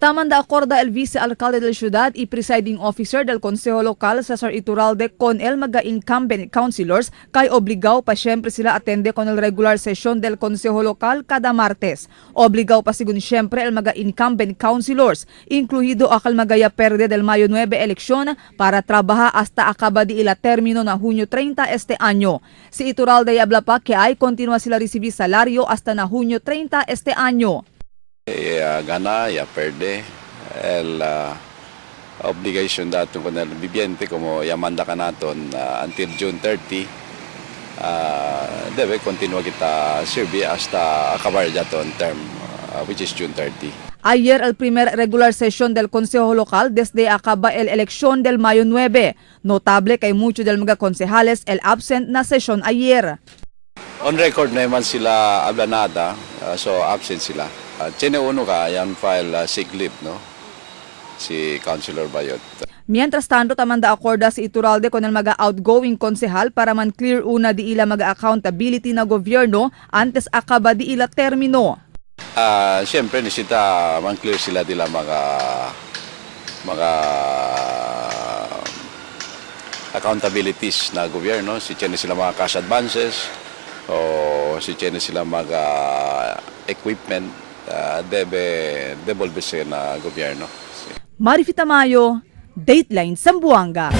Taman da acorda el vice-alcalde del ciudad y presiding officer del Consejo Local Cesar Iturralde con el mga-incumbent councilors kay obligaw pa siyempre sila atende con el regular session del Consejo Local kada Martes. Obligaw pa sigun siyempre el mga-incumbent councilors, incluido akal magaya perde del Mayo 9 eleksyon para trabaja hasta acaba di ila termino na Hunyo 30 este año. Si Iturralde habla pa que ay continua sila recibir salario hasta na Hunyo 30 este año. Gana y perde el obligation dato con el viviente como ya manda ka naton until June 30 debe continua kita sirvi hasta acabar daton term which is June 30. Ayer el primer regular session del Consejo Local desde acaba el elección del Mayo 9. Notable kay muchos del mga konsehales el absent na session ayer. On record naman sila habla nada, so absent sila. Tiene uno ka, yan file sick leave, no? Si Councilor Bayot. Mientras tanto, tamanda acorda si Iturralde con el mga outgoing konsehal para man clear una di ila mga accountability na gobyerno antes acaba di ila termino. Siyempre, nisita man clear sila dila mga accountabilities na gobyerno. Si tiene sila mga cash advances o si tiene sila mga equipment debe devolverse na gobyerno. Marifita Mayo, Dateline Zamboanga.